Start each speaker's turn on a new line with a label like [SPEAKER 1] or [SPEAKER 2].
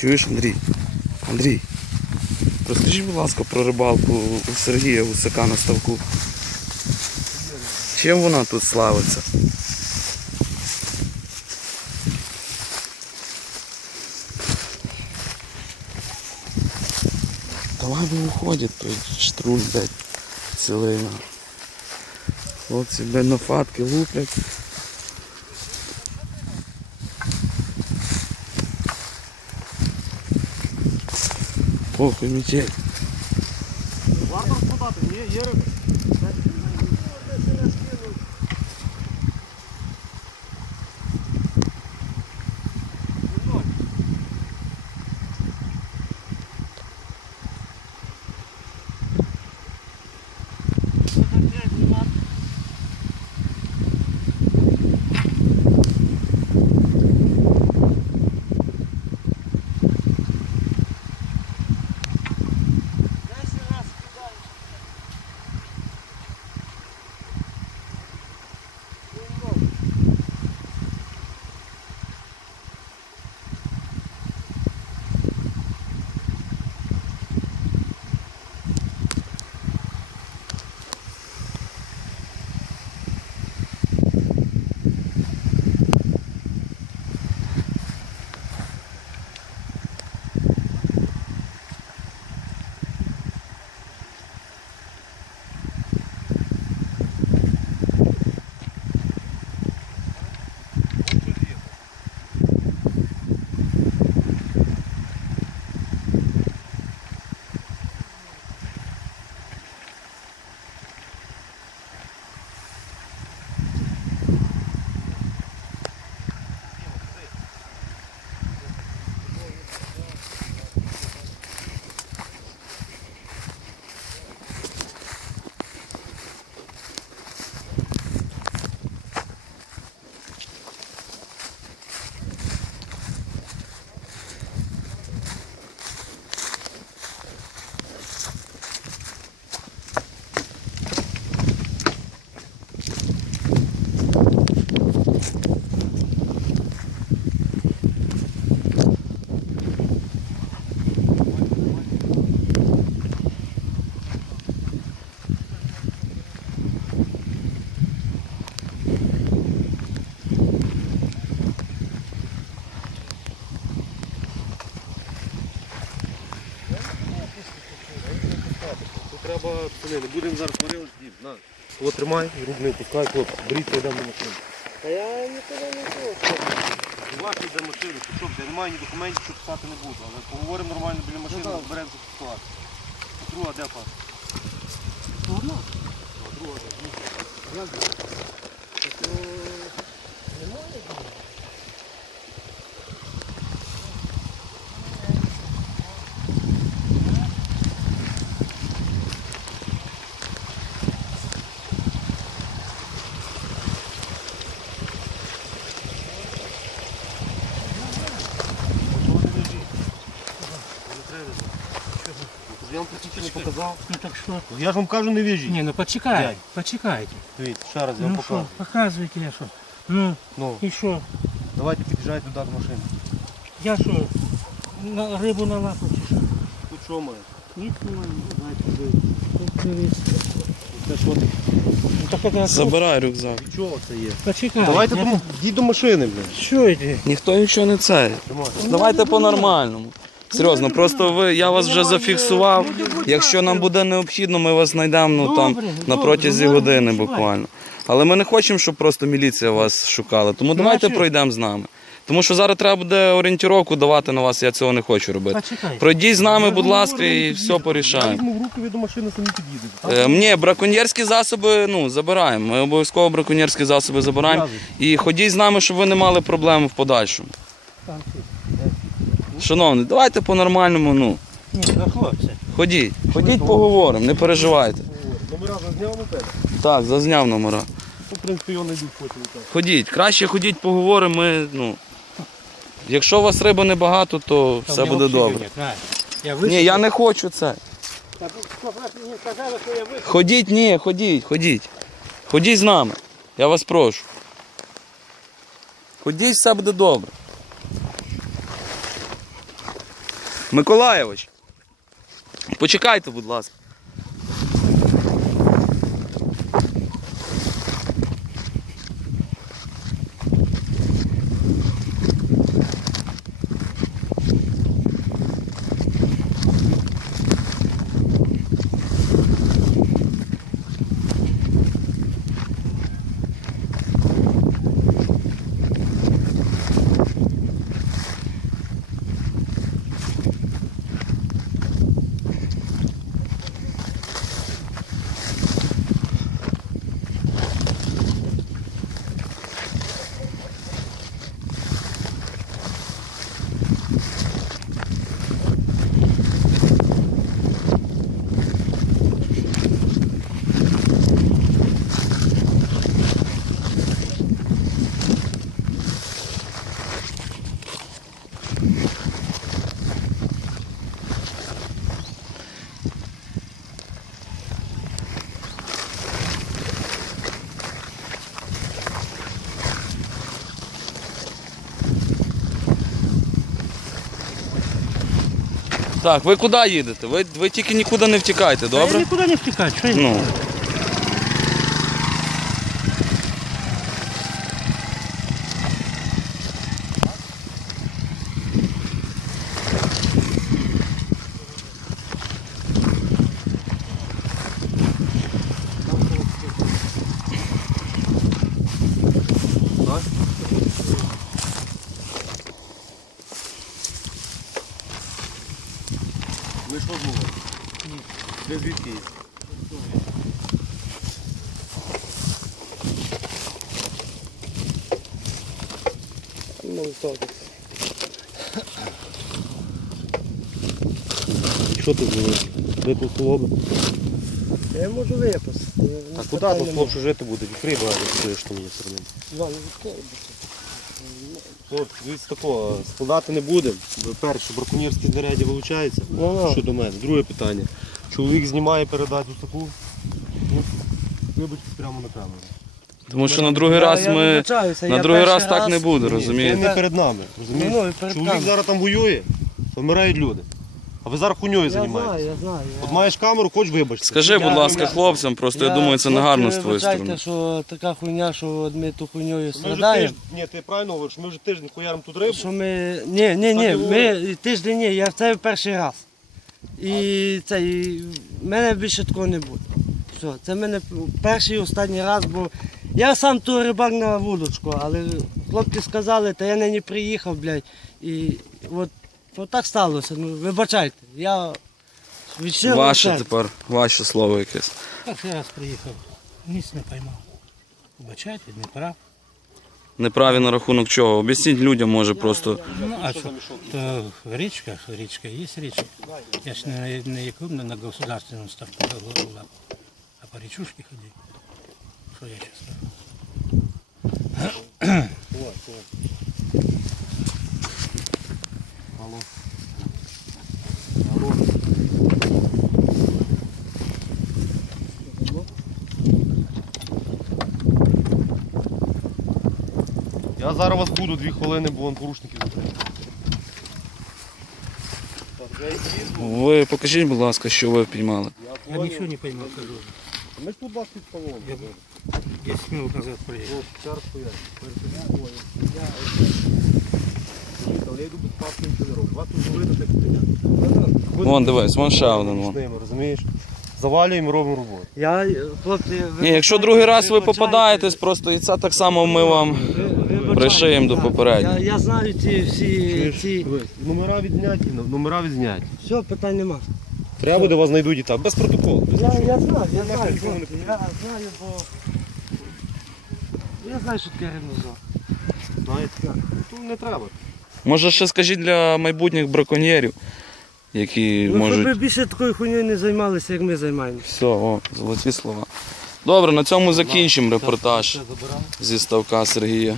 [SPEAKER 1] Чуєш, Андрій? Андрій, розкажи, будь ласка, про рибалку у Сергія Гусака на ставку. Чим вона тут славиться? Давай не уходить той штруль, блядь, цілий на. Хлопці, блядь, на фатки луплять. Похуй метель.
[SPEAKER 2] Варвар розкладати, ні, є риби. Треба, пацани, не будемо зараз варили, дім, на. Кого тримай, рук не опускай, хлопці, беріть, йдемо на машину.
[SPEAKER 3] Та я ніколи не хочу.
[SPEAKER 2] Власне йде машину, то що, я не маю ні документів, що писати не буду, але поговоримо нормально біля машини,
[SPEAKER 3] Ну, так.
[SPEAKER 2] розберемося в ситуації. Друга де пас?
[SPEAKER 3] Ладно.
[SPEAKER 2] Друга де? Я вам показав.
[SPEAKER 3] Ну так що?
[SPEAKER 2] Я ж вам кажу, не віжіть.
[SPEAKER 3] Ні, ну почекай,
[SPEAKER 2] Дядь.
[SPEAKER 3] почекайте.
[SPEAKER 2] Дивіться, ще раз я вам
[SPEAKER 3] Ну що,
[SPEAKER 2] покажу.
[SPEAKER 3] показуйте я що. Ну,
[SPEAKER 2] Ну,
[SPEAKER 3] і що?
[SPEAKER 2] давайте під'їжджайте туди до машини.
[SPEAKER 3] Я що? На рибу на лапу чи що?
[SPEAKER 2] Тут що має?
[SPEAKER 3] Ні. Давайте дивіться.
[SPEAKER 2] Це що таке?
[SPEAKER 3] Ну так это...
[SPEAKER 1] Забирай рюкзак.
[SPEAKER 2] Від чого це є?
[SPEAKER 3] Почекай.
[SPEAKER 2] Давайте
[SPEAKER 3] я...
[SPEAKER 2] тому, йдіть до машини, блядь.
[SPEAKER 3] Що йде?
[SPEAKER 1] Ніхто нічого не це. Давайте по-нормальному. Серйозно, просто ви, я вас вже зафіксував. Якщо нам буде необхідно, ми вас знайдемо ну, там на протязі години буквально. Але ми не хочемо, щоб просто міліція вас шукала. Тому давайте пройдемо з нами. Тому що зараз треба буде орієнтировку давати на вас, я цього не хочу робити. Пройдіть з нами, будь ласка, і все порішаємо.
[SPEAKER 2] візьму в руки, ви до машини самі під'їдете.
[SPEAKER 1] Е, Ні, браконьєрські засоби ну, забираємо. Ми обов'язково браконьєрські засоби забираємо. І ходіть з нами, щоб ви не мали проблем в подальшому. Шановний, давайте по-нормальному, ну.
[SPEAKER 3] Ні, ну.
[SPEAKER 1] Ходіть, ходіть поговоримо, не переживайте.
[SPEAKER 2] Номера зазняв на тебе?
[SPEAKER 1] Так, зазняв номера.
[SPEAKER 2] Ну, в принципі, його знайдуть потім. так.
[SPEAKER 1] Ходіть, краще ходіть поговоримо. Ми, ну, якщо у вас риби небагато, то все буде добре. Ні, я не хочу це. Ходіть, ні, ходіть, ходіть. Ходіть з нами. Я вас прошу. Ходіть, все буде добре. Миколаєвич. Почекайте, будь ласка. Так, ви куди їдете? Ви, ви тільки нікуди не втікайте,
[SPEAKER 3] Я
[SPEAKER 1] добре?
[SPEAKER 3] нікуди не втікаю. Що я?
[SPEAKER 1] Ну.
[SPEAKER 2] Ви що було? Ви звідки? є? Що тут було? Випуск лоби?
[SPEAKER 4] Я можу випустити.
[SPEAKER 2] А куди тут хлопці жити буде? Відкрий багато, що мені все. От, дивіться такого, складати не будемо. Перше, браконьєрські знаряді вилучаються.
[SPEAKER 4] Ну,
[SPEAKER 2] Що до мене? Друге питання. Чоловік знімає передачу таку. Ну, вибачте прямо на камеру.
[SPEAKER 1] Тому що на другий раз ми. На другий раз так не буде,
[SPEAKER 2] Ні,
[SPEAKER 1] розумієте?
[SPEAKER 2] не перед нами. розумієте?
[SPEAKER 4] Ну, і перед
[SPEAKER 2] Чоловік
[SPEAKER 4] нами.
[SPEAKER 2] зараз там воює, вмирають люди. А ви зараз хуйньою
[SPEAKER 4] Я
[SPEAKER 2] займаєтесь.
[SPEAKER 4] знаю, я знаю. я-
[SPEAKER 2] От маєш камеру, хоч вибачте.
[SPEAKER 1] Скажи, будь ласка, хлопцям, просто я думаю, це негарно з твоєї
[SPEAKER 4] вибачайте,
[SPEAKER 1] сторони.
[SPEAKER 4] що така хуйня, що от ми ту хуйньою
[SPEAKER 2] Ми вже
[SPEAKER 4] страдаємо.
[SPEAKER 2] тиждень, ні, ти правильно говориш, ми вже тиждень хуяримо тут рибу.
[SPEAKER 4] Що ми. Ні, ні, ні, ми тиждень ні, я це перший раз. І це і в мене більше такого не буде. Все, це в мене перший і останній раз, бо я сам ту рибак на вудочку, але хлопці сказали, та я нині приїхав, блядь, і от, от так сталося. Ну, вибачайте, я від
[SPEAKER 1] Ваше тепер, ваше слово якесь.
[SPEAKER 3] Перший раз приїхав. Ніц не поймав. Вибачайте, не прав.
[SPEAKER 1] Неправі на рахунок чого. Об'ясніть людям, може, просто.
[SPEAKER 3] Ну, а що? То річка, річка, є річка. Я ж не, не яку на, на государственном ставку була, а по речушке ходив. Що я зараз скажу?
[SPEAKER 2] Я зараз вас буду дві хвилини, бо вон порушників.
[SPEAKER 1] Ви покажіть, будь ласка, що ви впіймали.
[SPEAKER 3] Я нічого не поймав, кажу.
[SPEAKER 2] Ми ж тут вас під полом.
[SPEAKER 3] Я 10 минут назад приїхав.
[SPEAKER 2] Але я йду без папки нічого не роблю. Вас тут видно, як
[SPEAKER 1] Вон, дивись, вон ще один.
[SPEAKER 2] з
[SPEAKER 1] Вон.
[SPEAKER 2] ними, розумієш? Завалюємо, робимо роботу.
[SPEAKER 4] Я, хлопці,
[SPEAKER 1] Ні, якщо другий раз ви попадаєтесь, просто і це так само ми вам. Пришиємо до попереднього.
[SPEAKER 4] Я, я знаю ці всі. ці...
[SPEAKER 2] Номера відзняті, номера відзняті.
[SPEAKER 4] Все, питань нема.
[SPEAKER 2] Треба буде вас знайдуть і так, без протоколу.
[SPEAKER 4] Я, я знаю, я знаю, хлопці, я знаю, бо. Я знаю, що таке ревнозор.
[SPEAKER 2] Знаєте, тут не треба.
[SPEAKER 1] Може, ще скажіть для майбутніх браконьєрів, які
[SPEAKER 4] Ну, щоб ви
[SPEAKER 1] можуть.
[SPEAKER 4] більше такою хуйньою не займалися, як ми займаємося.
[SPEAKER 1] Все, о, золоті слова. Добре, на цьому закінчимо репортаж зі ставка Сергія.